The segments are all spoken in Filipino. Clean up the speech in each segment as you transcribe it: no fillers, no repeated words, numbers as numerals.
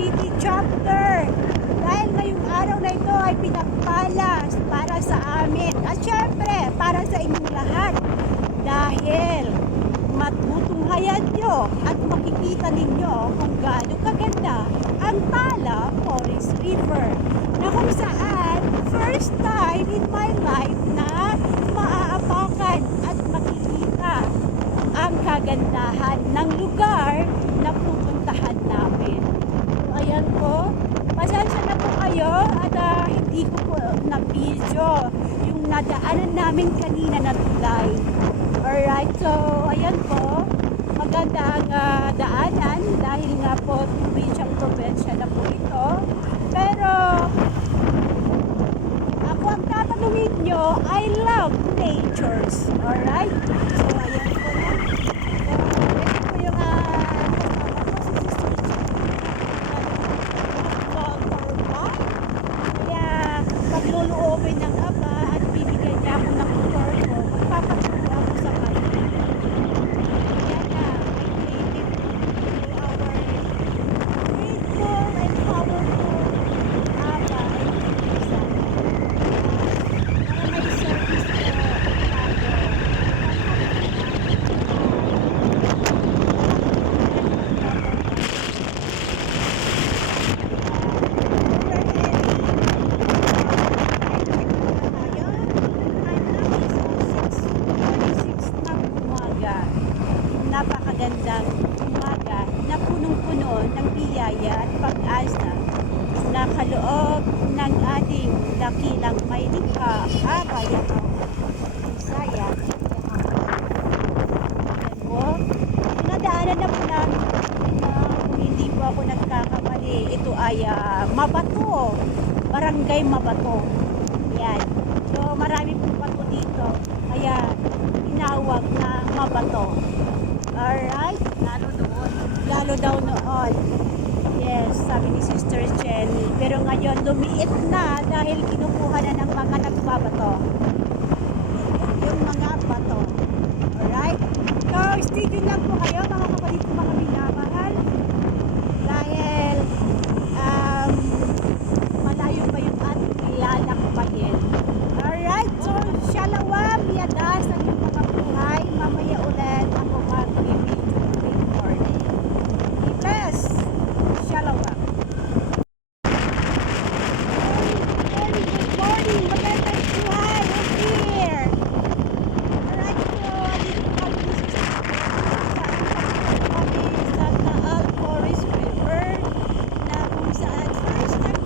City chapter. Dahil ngayong araw na ito ay pinagpala para sa amin. At syempre, para sa inyong lahat. Dahil matutunghayan nyo at makikita ninyo kung gaano kaganda ang Tala Forest River, na kung saan first time in my life na maaapakan at makikita ang kagandahan ng lugar na pupuntahan namin. So, ayan po, pasensya na po kayo at hindi ko po na-video yung nadaanan namin kanina na tulay. Alright, so ayan po, maganda ang daanan dahil nga po probinsiyang probensya na po ito. Pero ako ang tatanungin nyo, I love natures. Alright, so ayan po na. So ito po yung kasama ko si Sister Chen. Kaya pagluluobin ng Aba at bibigyan niya ako ng tour ko, magpapaturo ako sa kanya. Kaya na, I gave it to our grateful and powerful Aba and Isa. Para may service ko napakagandang umaga na punong-puno ng biyaya at pag-asa na kaloob ng ating dakilang may likha, Abayakaw, Bisaya. Yan po, pinadaanan na po namin na kung hindi po ako nagkakamali, ito ay Mabato, Barangay Mabato. Yan. So marami pong bato dito, kaya tinawag na Mabato. Alright, lalo daw noon. Yes, sabi ni Sister Jenny. Pero ngayon lumiit na dahil kinukuha na ng mga nagbabato. Yung mga bato. Alright, so stay tuned lang po kayo mga kapatid ko, mga minamahal. Dahil malayo pa yung ating ilalakbayin. Alright, so shalawam, yadas ang yung mga buhay. Mamaya ulit ako mag-review report. Bless! Shalawam! Very good morning! Magandang buhay! I'm here! Alright, so dito kami sa Taal Forest River na kung saan first time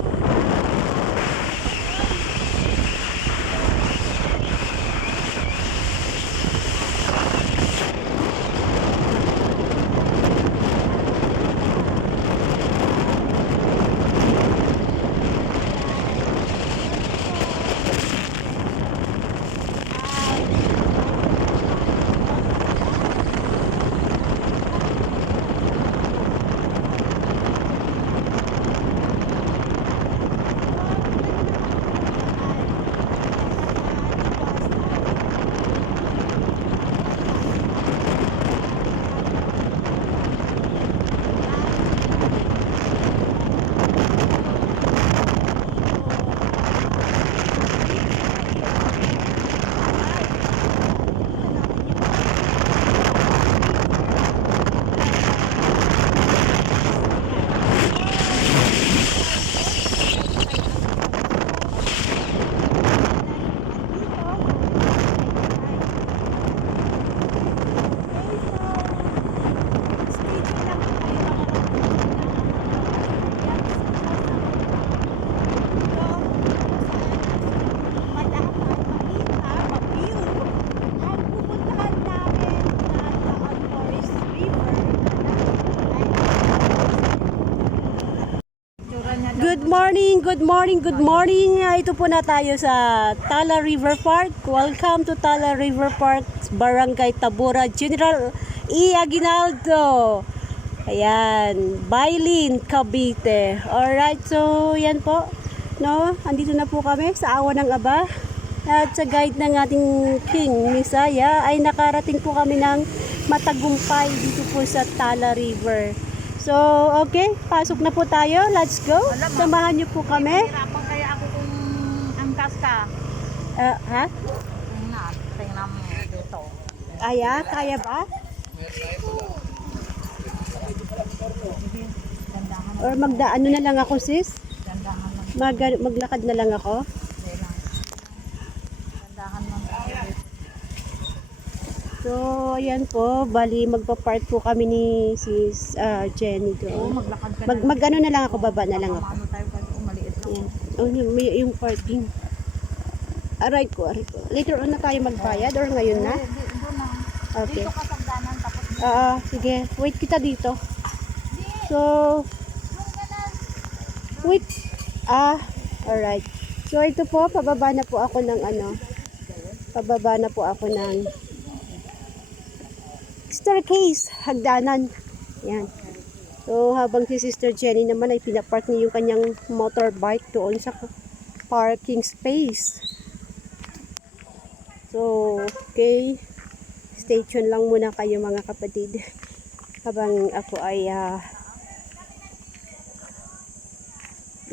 good morning. Ito po na tayo sa Tala River Park. Welcome to Tala River Park, Barangay Tabora, General E. Aguinaldo. Ayan, Bailin, Cavite. Alright, so yan po. No, andito na po kami sa awa ng Aba. At sa guide ng ating King Misaya ay nakarating po kami ng matagumpay dito po sa Tala River. So, okay, pasok na po tayo. Let's go. Samahan niyo po kami. Hirapan kaya ako kung angkas ka. Ha? Tingnan mo dito. Kaya ba? Or magdaano na lang ako, sis? Dandahan lang. Maglakad na lang ako? Dandahan lang tayo. So, ayan po. Bali, magpa-park po kami ni sis Jenny Oo, doon. maglakad ka Mag-ano na lang ako, baba na lang ako. Ano tayo pag umaliit lang. Ayan. Oh, yung parking. Aray ko. Later on na tayo magbayad or ngayon na? Doon na. Okay. Dito ka sa danan tapos Sige. Wait kita dito. So, wait. Alright. So, ito po, pababa na po ako ng staircase, hagdanan. Yan. So, habang si Sister Jenny naman ay pinapark niya yung kanyang motorbike doon sa parking space. So, okay. Stay tuned lang muna kayo mga kapatid. Habang ako ay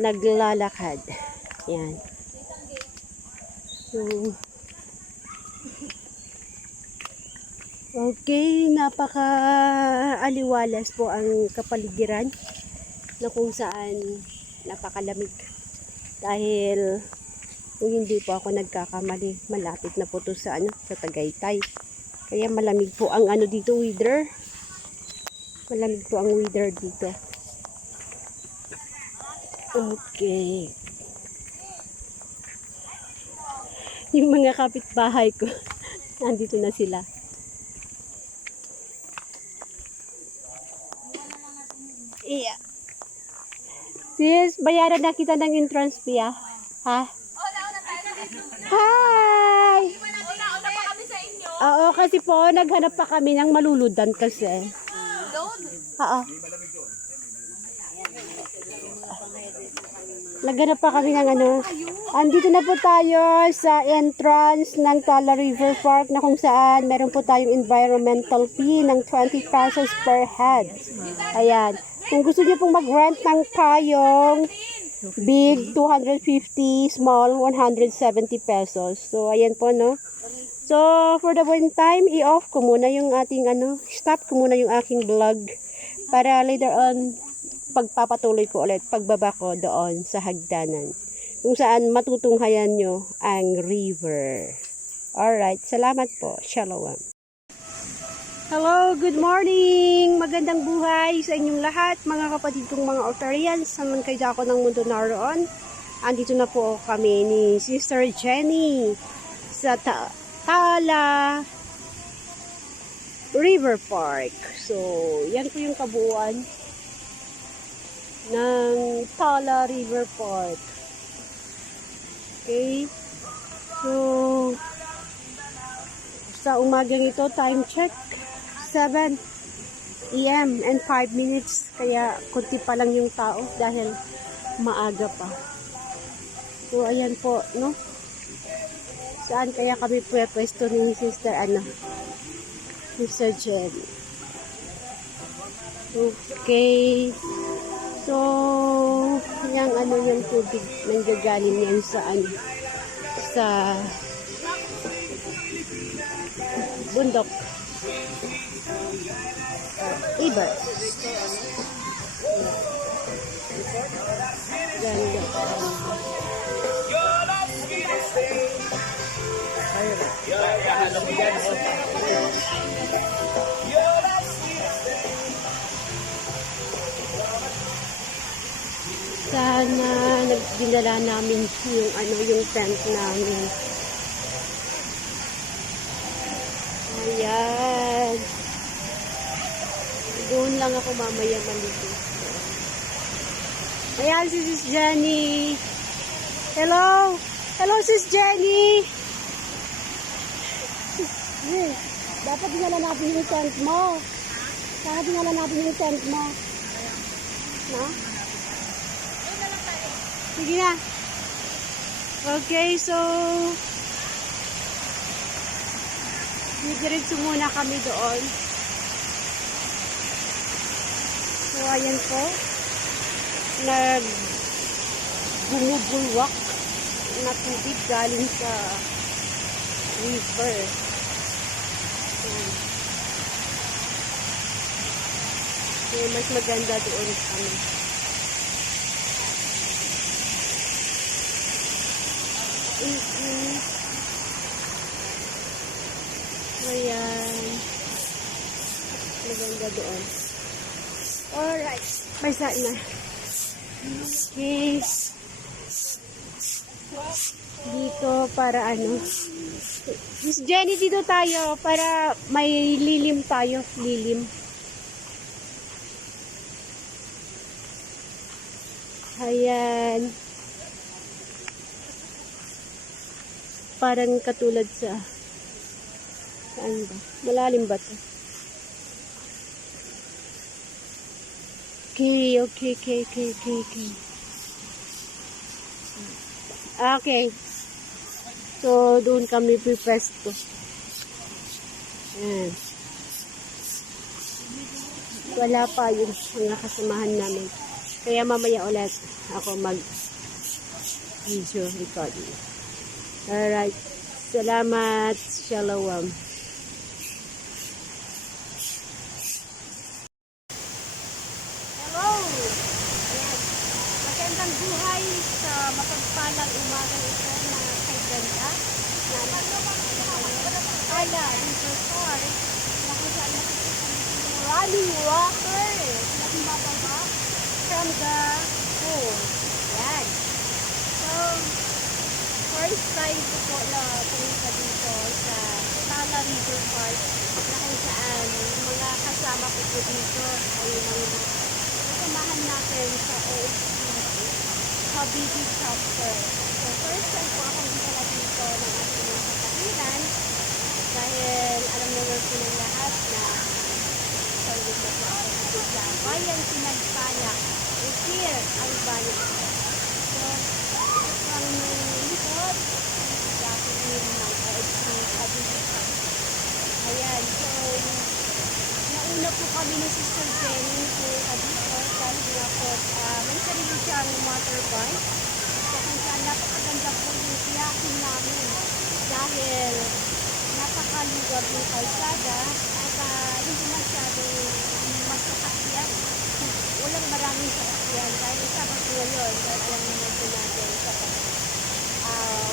naglalakad. Yan. So, okay, napaka-aliwalas po ang kapaligiran na kung saan napakalamig. Dahil kung hindi po ako nagkakamali, malapit na po to sa sa Tagaytay. Kaya malamig po ang dito, weather. Malamig po ang weather dito. Okay. Yung mga kapitbahay ko, nandito na sila. Yeah. Sis, bayaran na kita ng entrance fee, ha? Hi! Una pa kami sa inyo. Oo, kasi po, naghanap pa kami ng maluludan kasi. Load? Oo. Naghanap pa kami ng Andito na po tayo sa entrance ng Tala River Park na kung saan meron po tayong environmental fee ng 20 pesos per head. Ayan. Kung gusto niyo pong mag-rent ng payong, big 250, small 170 pesos. So, ayan po, no? So, for the meantime, i-off ko muna yung ating stop ko muna yung aking vlog para later on pagpapatuloy ko ulit pagbaba ko doon sa hagdanan kung saan matutunghayan nyo ang river. Alright, salamat po. Shalom. Hello, good morning! Magandang buhay sa inyong lahat, mga kapatid kong mga Altarians. Saman kayo ako ng mundo naroon. Andito na po kami ni Sister Jenny sa Tala River Park. So, yan po yung kabuuan ng Tala River Park. Okay? So, sa umagang ito, time check, 7 AM and 5 minutes. Kaya, kunti pa lang yung tao dahil maaga pa. So, ayan po, no? Saan kaya kami pwesto ni Sister, Sister Jen. Okay. So, yung yung tubig nanggagaling yan sa bundok. Iba. Ganda. Sana nagdinala namin yung tent namin. Ayan. Doon lang ako mamaya maligo. Ayan si Sis Jenny. Hello. Hello Sis Jenny. Dapat dinala natin yung tent mo. Dapat dinala natin yung tent mo. Na? Sige na. Okay, so diretso muna kami doon. So, kababayan ko nag bumubulwak na tubig galing sa river. Yan. Kaya mas maganda doon kami. Ayan. Maganda doon. Alright. May saan na. Okay. Dito para ano. Miss Jenny, dito tayo para may lilim tayo. Lilim. Ayan. Parang katulad sa saan ba? Malalim ba ito? Okay. Okay. So, doon kami pipresto. Ayan. Wala pa yung mga kasamahan namin. Kaya mamaya ulit ako mag-video recording. Alright. Salamat. Shalom. Hello. Ayan. Magandang buhay sa mapagpalang umagang ito na kay Brenda. Ala, River na kung saan nakikita running water na bumababa from the pool. Yan. So, first time ko po na pumunta dito sa Tala River Park na kung saan mga kasama ko po dito ay mga kasamahan natin sa OSP Habibi Chapter. So, first time po akong dinala dito ng ating mga kapatiran dahil alam naman po ng lahat na service na po ako sa bayan Pinagpala. Here ang bayan. So, ang likod dati rin ng OSP Habibi Chapter. Ayan, so nauna po kami ni Sister Jenny sa dito dahil nga po may sarili siyang motorbike. So kung saan napakaganda po yung tiyakin namin dahil napakaluwag ng kalsada at hindi masyadong masasakyan. Walang maraming sasakyan dahil sabag ngayon dahil alam naman po natin sabag.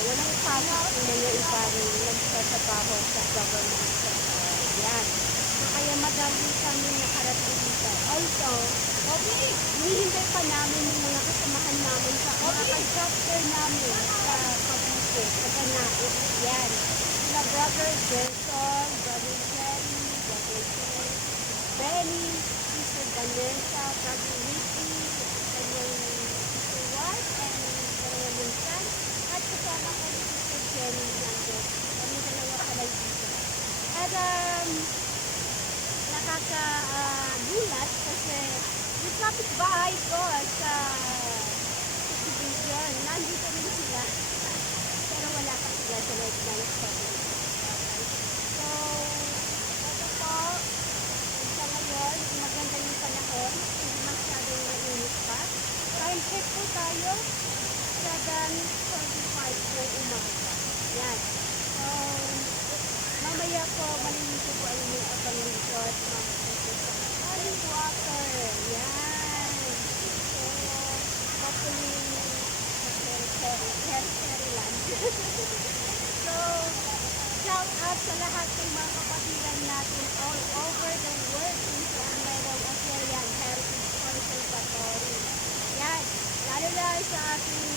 Walang pasok po na yung ibang nagsasabaho sa government. Yan. So, kaya madami kami nakarating dito. Also, hinihintay pa namin yung mga kasamahan namin sa mga ka-chapter namin sa Cavite, sa Ganait. Yan. Sila Brother Gerson, Brother Jerry, Brother Jerry, Benny, Sister Vanessa, Brother Ricky, kanyang Sister Watt, and kanyang minsan, at kasama ko ni Sister Jenny nandun. Kami dalawa pala dito. At nakakagulat kasi yung kapitbahay ko sa subdivision, nandito rin sila. Pero wala pa sila sa loob ng subdivision. So, ito po, sa ngayon, maganda yung panahon, hindi masyadong mainit pa. Time check po tayo, 7:45 po umaga. Yan. So, mamaya po, malilito po ay may abang likod. Running water. Yan. So, hopefully, very lang. So, shout out sa lahat ng mga kapatiran natin all over the world kung saan mayroong Australian Heritage Conservatory. Yan. Lalo na sa ating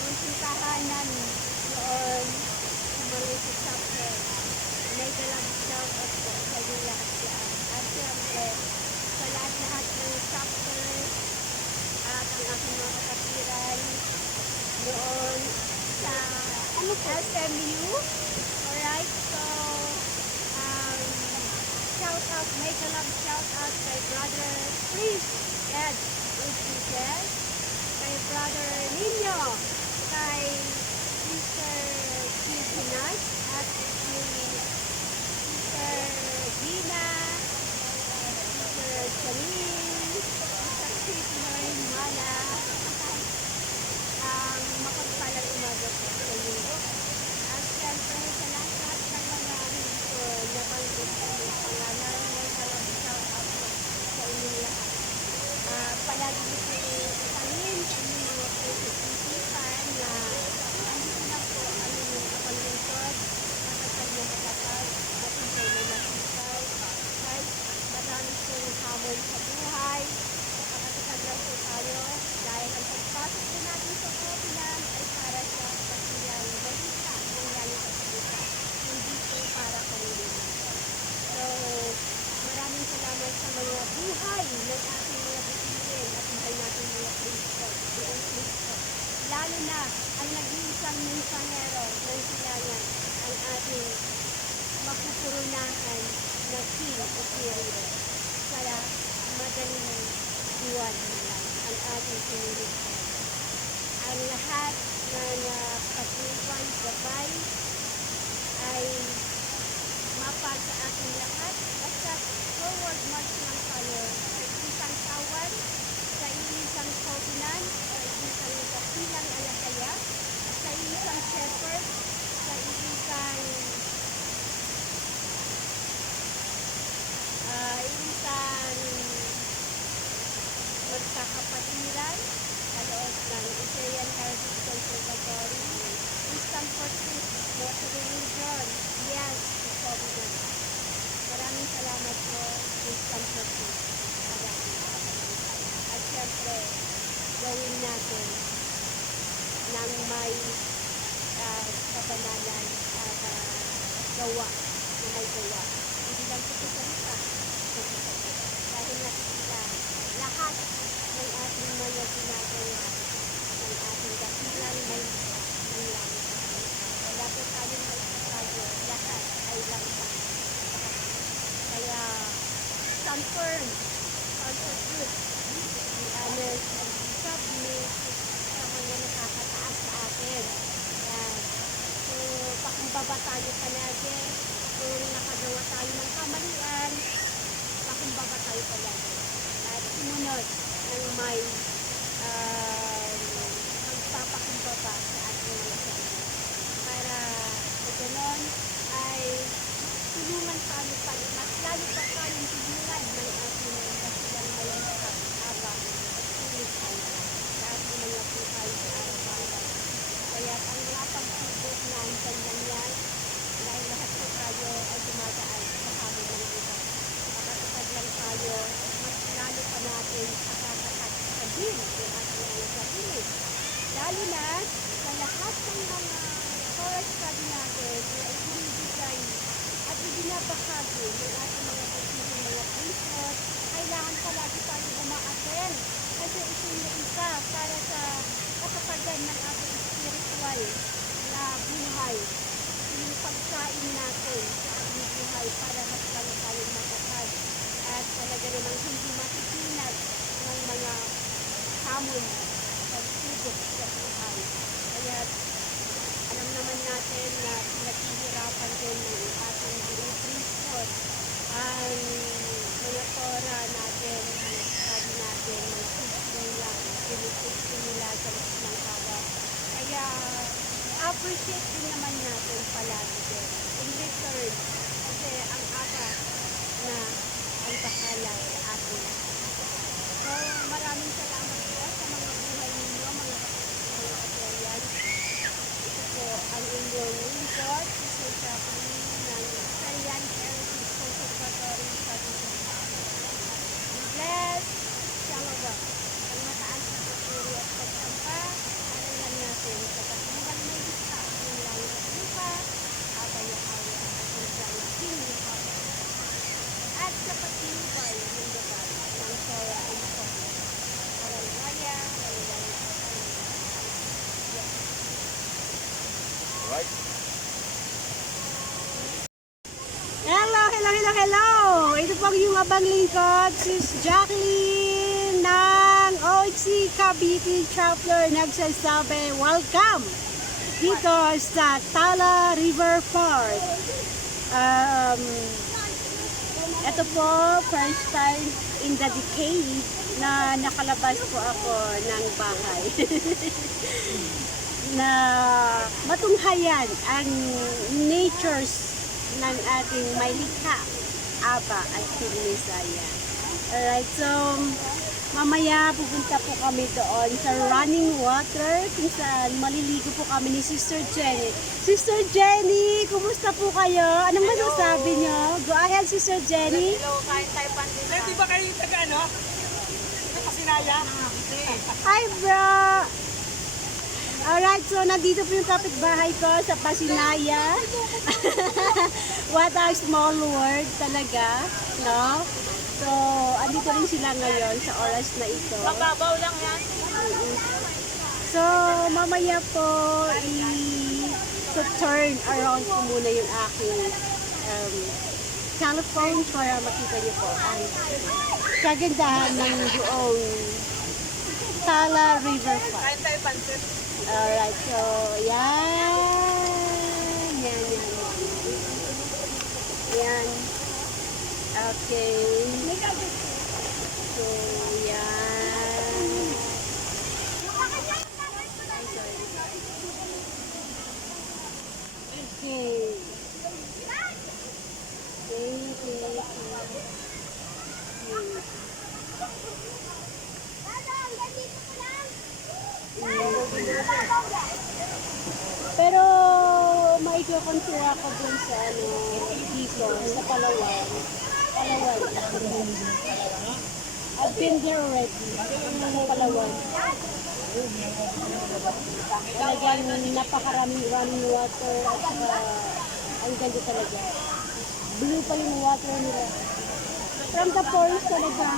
bunsong tahanan noon sa Malaysia Chapter. May dalang shout out po sa inyo lahat yan. At siyempre, sa lahat ng chapter at ang aking mga kapatiran doon sa SMU. Alright, so shout out, may dalang shout out kay Brother Chris Ed Uchiches, kay Brother Nino, kay Sister Kijinas, at Sister Gina, Sister Janine, sinilihan. Ang lahat ng patnubay, gabay ay mapasa ating lahat. Basta forward march lang tayo sa isang kawan, sa isang kautunan, sa isang kapilang alakaya, sa isang shepherd, sa isang magkakapatiran sa loob ng Ezean Heritage Conservatory, isang pursuit, not religion, yes, to Providence. Maraming salamat po, isang pursuit, para at syempre, gawin natin ng may kabanalan at gawa, na may gawa. Hindi lang po sa salita, dahil nakikita lahat ng ating mga ginagawa, ng ating dakilang may langit. Wala po tayong magsasabi, lahat ay langit. Kaya, stand firm, stand for truth, be honest, and submit sa mga nakakataas sa atin. Yan. So, pakumbaba tayo palagi, kung nakagawa tayo ng kamalian, pakumbaba tayo palagi. At sumunod ng may magpapakumbaba sa ating mga sarili. Para sa ganon ay tulungan tayo pa, mas lalo pa tayong tulungan ng ating mga kasilang malamahal, aba, at sulit tayo sa ating mga buhay sa araw-araw. Kaya ang mga pagsubok na andyan lang yan, dahil lahat po tayo ay dumadaan sa hamon ng buhay. Makatupad lang tayo, mas lalo pa natin kakakatasabil yung ating mga sarili. Lalo na sa lahat ng mga core study natin na ibinibigay at ibinabahagi ng ating mga kaibigan, mga priesthood, kailangan palagi tayong umaaten kasi ito yung isa para sa katatagan ng ating spiritual na buhay. Yung pagkain natin sa ating buhay para mas lalo tayong matatag at talaga namang hindi matitinag ng mga hamon pagsubok sa buhay. Kaya alam naman natin na pinaghihirapan din ng ating buong priesthood ang mga tora natin, mga study natin, mga teaching nila, pinipicture nila sa loob ng araw. Kaya appreciate din naman natin palagi din. In return, kasi ang Aba na ang bahala sa atin lahat. So, maraming salamat po sa mga buhay ninyo, mga kapatid. Ito po ang inyong lingkod, Sister Jacqueline ng Ezean Heritage Conservatory sa Bless, Shalom. Ang mataas na pagpuri at pagsampa, alalan natin sa katumbang may isa, ng langit at lupa, kabaya-aya at ang kinglupa. At sa patnubay ng gabay ng Torah and Torah. Hallelujah, hallelujah, hallelujah. Right? Hello, hello, hello, hello! Ito po yung abang lingkod, Sis Jacqueline ng OHC Cavite Chapter nagsasabi, welcome dito sa Tala River Park. Ito po, first time in the decade na nakalabas po ako ng bahay. Na matunghayan ang natures ng ating may likha, Aba at Pinisaya. Alright, so mamaya pupunta po kami doon sa running water kung saan maliligo po kami ni Sister Jenny. Sister Jenny, kumusta po kayo? Anong masasabi nyo? Go ahead, Sister Jenny. Hello, kain tayo pandita. Di ba kayo taga ano? Kasinaya? Hi, bro! Alright, so nandito po yung kapitbahay ko sa Pasinaya. What a small world talaga, no? So, andito rin sila ngayon sa oras na ito. Mababaw lang yan. So, mamaya po i-turn around ko muna yung aking telephone para makita niyo po ang kagandahan ng buong Tala Riverfront. Kain tayo pansit. Alright, so yan. Yan. Okay. So, yan. Okay. Pero maiko-consider ako dun sa dito, sa Palawan. I've been there already. Sa Palawan. Talagang napakaraming running water at saka ang ganda talaga. Blue pa yung water nila. From the forest talaga.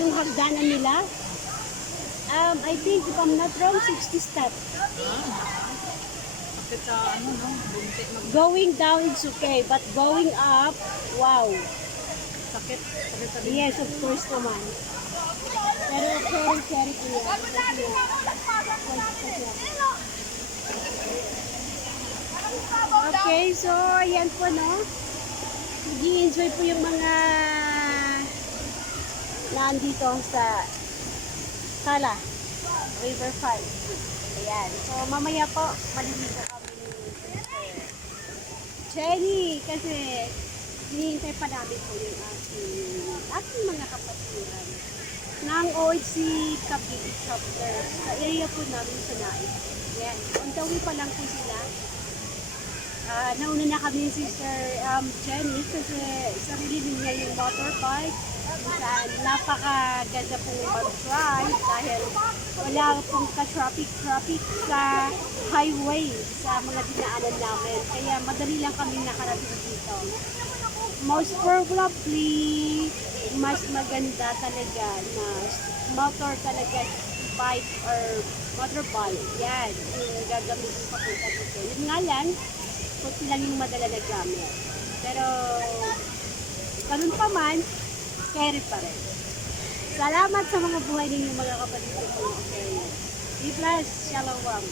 Yung hagdanan nila. I think if I'm not wrong, 60 steps. Bakit bunti Going down is okay, but going up, wow. sakit sa Yes, of course naman. Pero carry ko yan. Okay, so ayan po no. Nag-i-enjoy po yung mga nandito sa Tala Riverfront. Ayan. So mamaya po maliligo kami ni Jenny kasi hinihintay pa namin po yung ating mga kapatiran ng OHC Cavite chapter sa area po namin sa Naik. Ayan. On the way pa lang po sila. Nauna na kami ni Sister Jenny kasi sarili niya yung motorbike. Saan napakaganda pong mag-drive dahil wala pong ka-traffic sa highway sa mga dinaanan namin. Kaya madali lang kami nakarating dito. Most probably, mas maganda talaga na motor talaga, bike or motorbike. Yan, yung gagamitin papunta dito. Yun nga lang, kunti lang yung madala na gamit. Pero, ganun pa man, carry pa rin. Salamat sa mga buhay ninyo mga kapatid ko. Be blessed. Shalom.